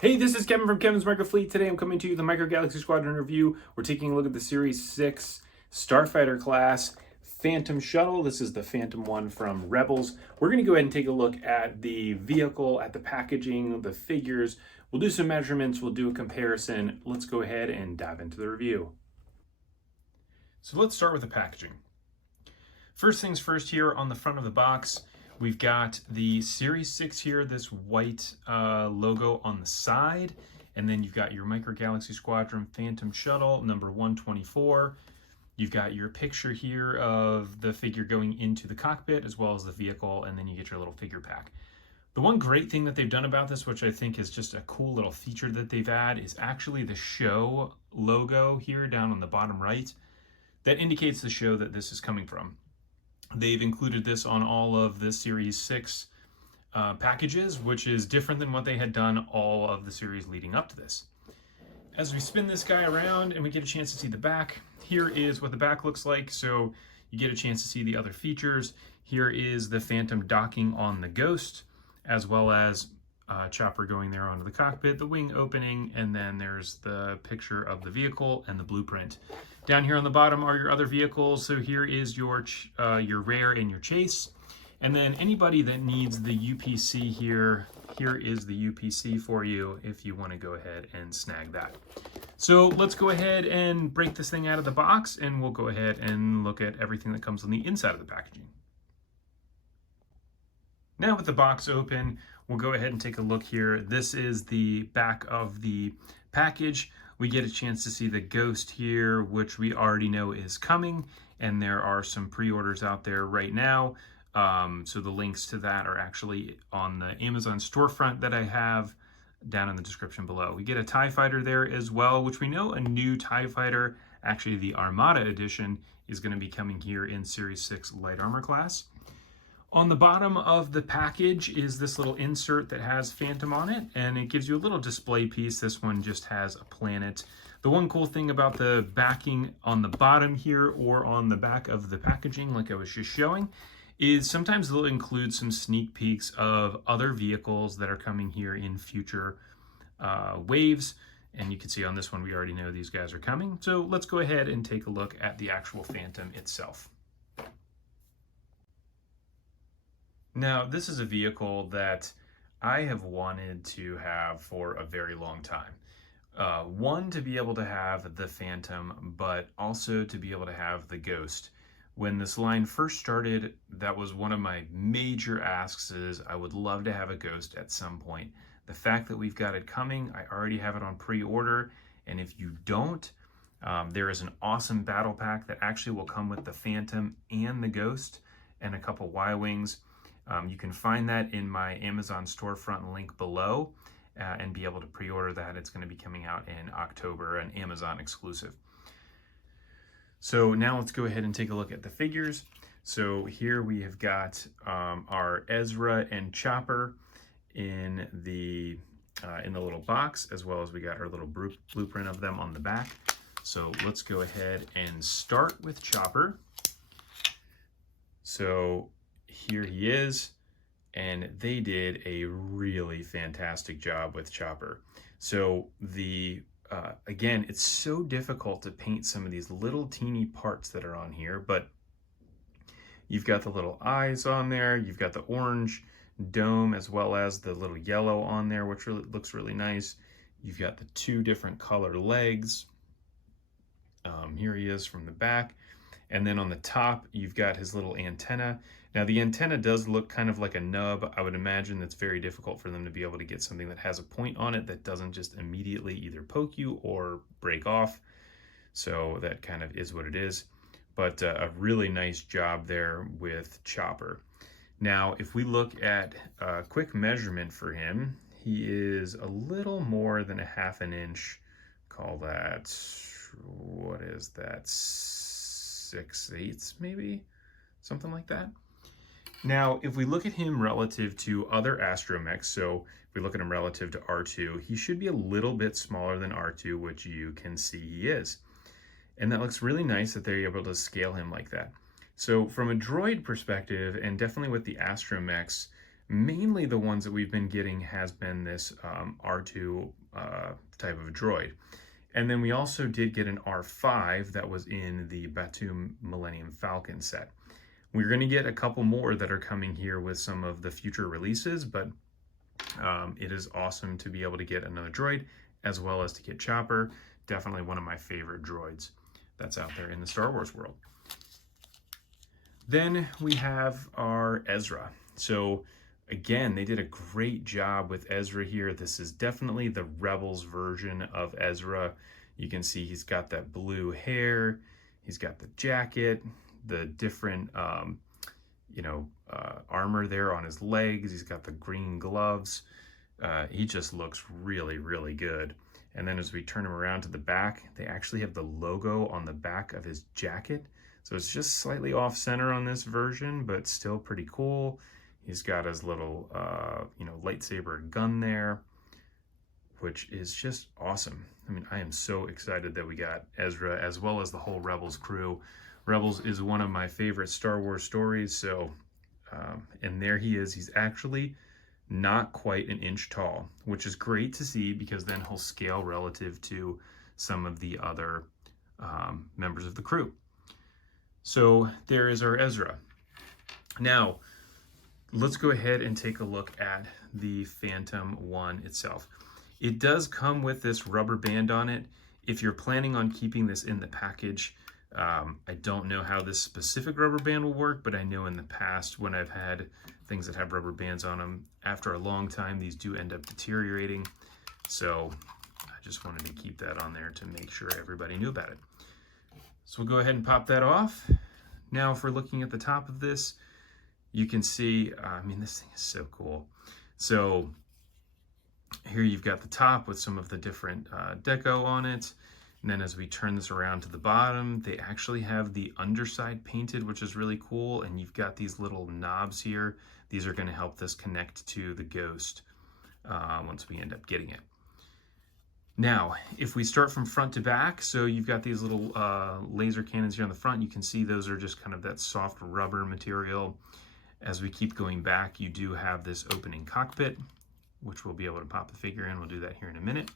Hey, this is Kevin from Kevin's Micro Fleet. Today I'm coming to you with the Micro Galaxy Squadron review. We're taking a look at the Series 6 Starfighter class Phantom Shuttle. This is the Phantom one from Rebels. We're going to go ahead and take a look at the vehicle, at the packaging, the figures. We'll do some measurements, we'll do a comparison. Let's go ahead and dive into the review. So let's start with the packaging. First things first, here on the front of the box, we've got the Series 6 here, this white logo on the side, and then you've got your Micro Galaxy Squadron Phantom Shuttle, number 124. You've got your picture here of the figure going into the cockpit, as well as the vehicle, and then you get your little figure pack. The one great thing that they've done about this, which I think is just a cool little feature that they've added, is actually the show logo here down on the bottom right. That indicates the show that this is coming from. They've included this on all of the Series 6 packages, which is different than what they had done all of the series leading up to this. As we spin this guy around and we get a chance to see the back, here is what the back looks like. So you get a chance to see the other features. Here is the Phantom docking on the Ghost, as well as Chopper going there onto the cockpit, the wing opening, and then there's the picture of the vehicle and the blueprint. Down here on the bottom are your other vehicles. So here is your rare and your chase. And then anybody that needs the UPC here is the UPC for you if you want to go ahead and snag that. So let's go ahead and break this thing out of the box, and we'll go ahead and look at everything that comes on the inside of the packaging. Now with the box open, we'll go ahead and take a look here. This is the back of the package. We get a chance to see the Ghost here, which we already know is coming, and there are some pre-orders out there right now. So the links to that are actually on the Amazon storefront that I have down in the description below. We get a TIE Fighter there as well, which we know a new TIE Fighter, actually the Armada edition, is going to be coming here in Series 6 Light Armor class. On the bottom of the package is this little insert that has Phantom on it, and it gives you a little display piece. This one just has a planet. The one cool thing about the backing on the bottom here, or on the back of the packaging like I was just showing, is sometimes they'll include some sneak peeks of other vehicles that are coming here in future waves. And you can see on this one, we already know these guys are coming. So let's go ahead and take a look at the actual Phantom itself. Now, this is a vehicle that I have wanted to have for a very long time. One, to be able to have the Phantom, but also to be able to have the Ghost. When this line first started, that was one of my major asks, is I would love to have a Ghost at some point. The fact that we've got it coming, I already have it on pre-order, and if you don't, there is an awesome battle pack that actually will come with the Phantom and the Ghost and a couple Y-Wings. You can find that in my Amazon storefront link below and be able to pre-order that. It's going to be coming out in October, an Amazon exclusive. So now let's go ahead and take a look at the figures. So here we have got our Ezra and Chopper in the little box, as well as we got our little blueprint of them on the back. So let's go ahead and start with Chopper. So here he is, and they did a really fantastic job with Chopper. So again, it's so difficult to paint some of these little teeny parts that are on here, but you've got the little eyes on there, you've got the orange dome as well as the little yellow on there, which really looks really nice. You've got the two different color legs. Here he is from the back. And then on the top, you've got his little antenna. Now the antenna does look kind of like a nub. I would imagine that's very difficult for them to be able to get something that has a point on it that doesn't just immediately either poke you or break off. So that kind of is what it is. But a really nice job there with Chopper. Now, if we look at a quick measurement for him, he is a little more than a half an inch. Call that, what is that? 6/8 maybe, something like that. Now, if we look at him relative to other astromechs, so if we look at him relative to R2, he should be a little bit smaller than R2, which you can see he is. And that looks really nice that they're able to scale him like that. So from a droid perspective, and definitely with the astromechs, Mainly the ones that we've been getting has been this R2 type of droid. And then we also did get an R5 that was in the Batum Millennium Falcon set. We're going to get a couple more that are coming here with some of the future releases, but it is awesome to be able to get another droid as well as to get Chopper. Definitely one of my favorite droids that's out there in the Star Wars world. Then we have our Ezra. So again, they did a great job with Ezra here. This is definitely the Rebels version of Ezra. You can see he's got that blue hair, he's got the jacket, the different armor there on his legs. He's got the green gloves. He just looks really, really good. And then as we turn him around to the back, they actually have the logo on the back of his jacket. So it's just slightly off center on this version, but still pretty cool. He's got his little, lightsaber gun there, which is just awesome. I mean, I am so excited that we got Ezra as well as the whole Rebels crew. Rebels is one of my favorite Star Wars stories, so, and there he is. He's actually not quite an inch tall, which is great to see because then he'll scale relative to some of the other members of the crew. So there is our Ezra. Now, let's go ahead and take a look at the Phantom 1 itself. It does come with this rubber band on it. If you're planning on keeping this in the package, I don't know how this specific rubber band will work, but I know in the past when I've had things that have rubber bands on them, after a long time, these do end up deteriorating. So I just wanted to keep that on there to make sure everybody knew about it. So we'll go ahead and pop that off. Now, if we're looking at the top of this, you can see, this thing is so cool. So here you've got the top with some of the different deco on it. And then as we turn this around to the bottom, they actually have the underside painted, which is really cool. And you've got these little knobs here. These are going to help this connect to the Ghost once we end up getting it. Now, if we start from front to back, so you've got these little laser cannons here on the front. You can see those are just kind of that soft rubber material. As we keep going back, you do have this opening cockpit, which we'll be able to pop the figure in. We'll do that here in a minute.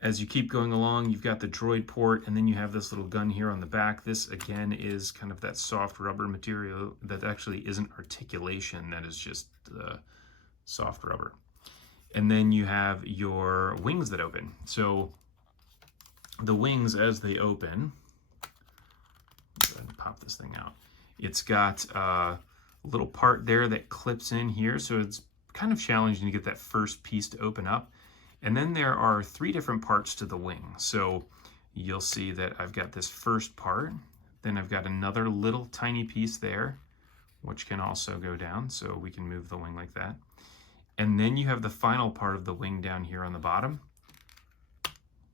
As you keep going along, you've got the droid port, and then you have this little gun here on the back. This, again, is kind of that soft rubber material that actually isn't articulation. That is just soft rubber. And then you have your wings that open. So the wings, as they open, go ahead and pop this thing out. It's got a little part there that clips in here. So it's kind of challenging to get that first piece to open up. And then there are 3 different parts to the wing. So you'll see that I've got this first part. Then I've got another little tiny piece there, which can also go down. So we can move the wing like that. And then you have the final part of the wing down here on the bottom,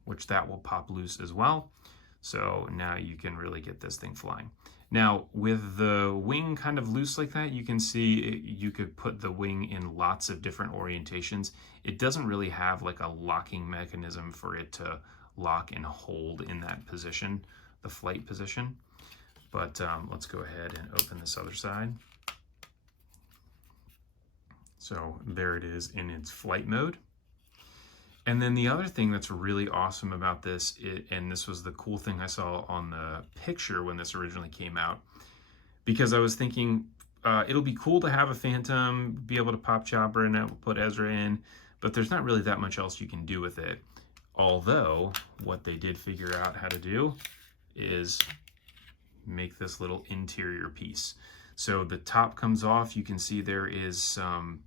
which that will pop loose as well. So now you can really get this thing flying. Now, with the wing kind of loose like that, you can see you could put the wing in lots of different orientations. It doesn't really have like a locking mechanism for it to lock and hold in that position, the flight position. But let's go ahead and open this other side. So there it is in its flight mode. And then the other thing that's really awesome about this, and this was the cool thing I saw on the picture when this originally came out, because I was thinking it'll be cool to have a Phantom, be able to pop Chopper in it, put Ezra in, but there's not really that much else you can do with it. Although what they did figure out how to do is make this little interior piece. So the top comes off. You can see there is some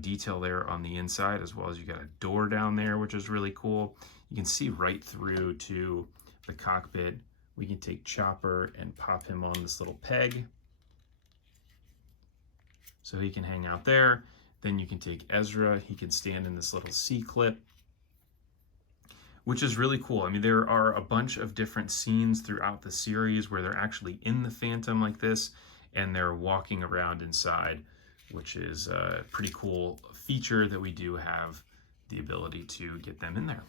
detail there on the inside, as well as you got a door down there, which is really cool. You can see right through to the cockpit. We can take Chopper and pop him on this little peg so he can hang out there. Then you can take Ezra. He can stand in this little C-clip, which is really cool. I mean, there are a bunch of different scenes throughout the series where they're actually in the Phantom like this, and they're walking around inside, which is a pretty cool feature that we do have the ability to get them in there.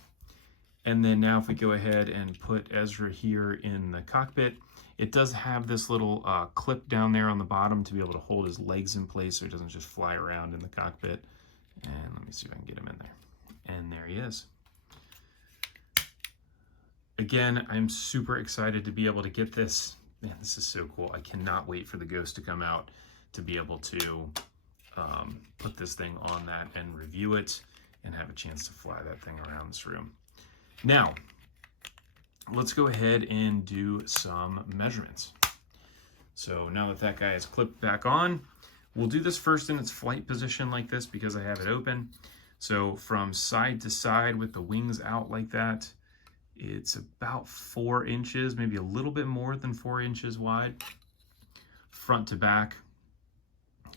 And then now if we go ahead and put Ezra here in the cockpit, it does have this little clip down there on the bottom to be able to hold his legs in place so he doesn't just fly around in the cockpit. And let me see if I can get him in there. And there he is. Again, I'm super excited to be able to get this. Man, this is so cool. I cannot wait for the Ghost to come out to be able to put this thing on that and review it and have a chance to fly that thing around this room. Now, let's go ahead and do some measurements. So now that that guy is clipped back on, we'll do this first in its flight position like this because I have it open. So from side to side with the wings out like that, it's about 4 inches, maybe a little bit more than 4 inches wide. Front to back,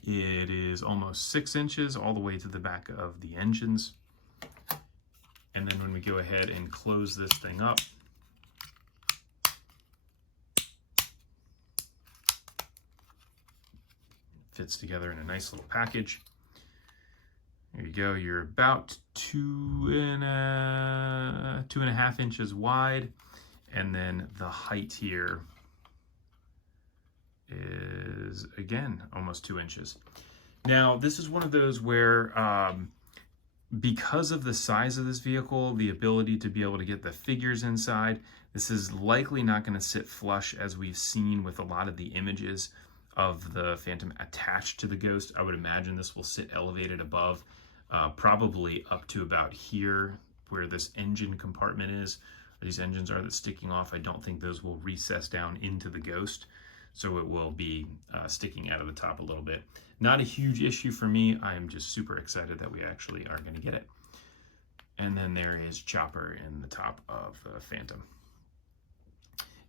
it is almost 6 inches all the way to the back of the engines. And then when we go ahead and close this thing up, fits together in a nice little package. There you go. You're about 2.5 inches wide, and then the height here is again almost 2 inches. Now this is one of those where because of the size of this vehicle, the ability to be able to get the figures inside, this is likely not going to sit flush as we've seen with a lot of the images of the Phantom attached to the Ghost. I would imagine this will sit elevated above, probably up to about here where this engine compartment is. These engines are that's sticking off. I don't think those will recess down into the Ghost, so it will be sticking out of the top a little bit. Not a huge issue for me. I am just super excited that we actually are going to get it. And then there is Chopper in the top of the Phantom.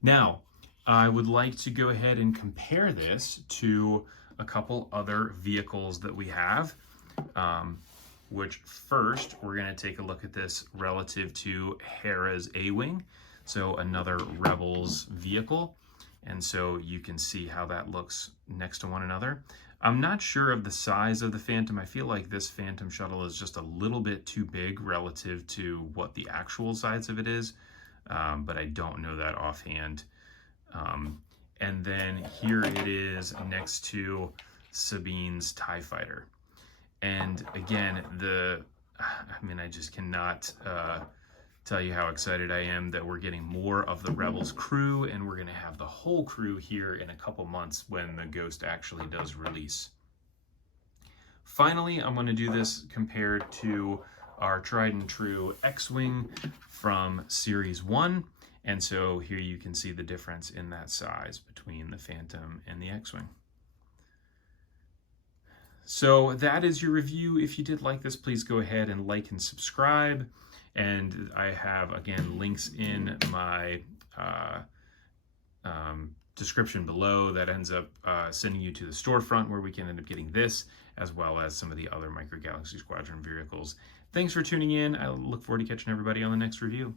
Now, I would like to go ahead and compare this to a couple other vehicles that we have, which first we're going to take a look at this relative to Hera's A-Wing, so another Rebels vehicle. And so you can see how that looks next to one another. I'm not sure of the size of the Phantom. I feel like this Phantom shuttle is just a little bit too big relative to what the actual size of it is, but I don't know that offhand. And then here it is next to Sabine's TIE Fighter. And again, I just cannot tell you how excited I am that we're getting more of the Rebels crew, and we're going to have the whole crew here in a couple months when the Ghost actually does release. Finally, I'm going to do this compared to our tried and true X-Wing from Series 1. And so here you can see the difference in that size between the Phantom and the X-Wing. So that is your review. If you did like this, please go ahead and like and subscribe. And I have, again, links in my description below that ends up sending you to the storefront where we can end up getting this, as well as some of the other Micro Galaxy Squadron vehicles. Thanks for tuning in. I look forward to catching everybody on the next review.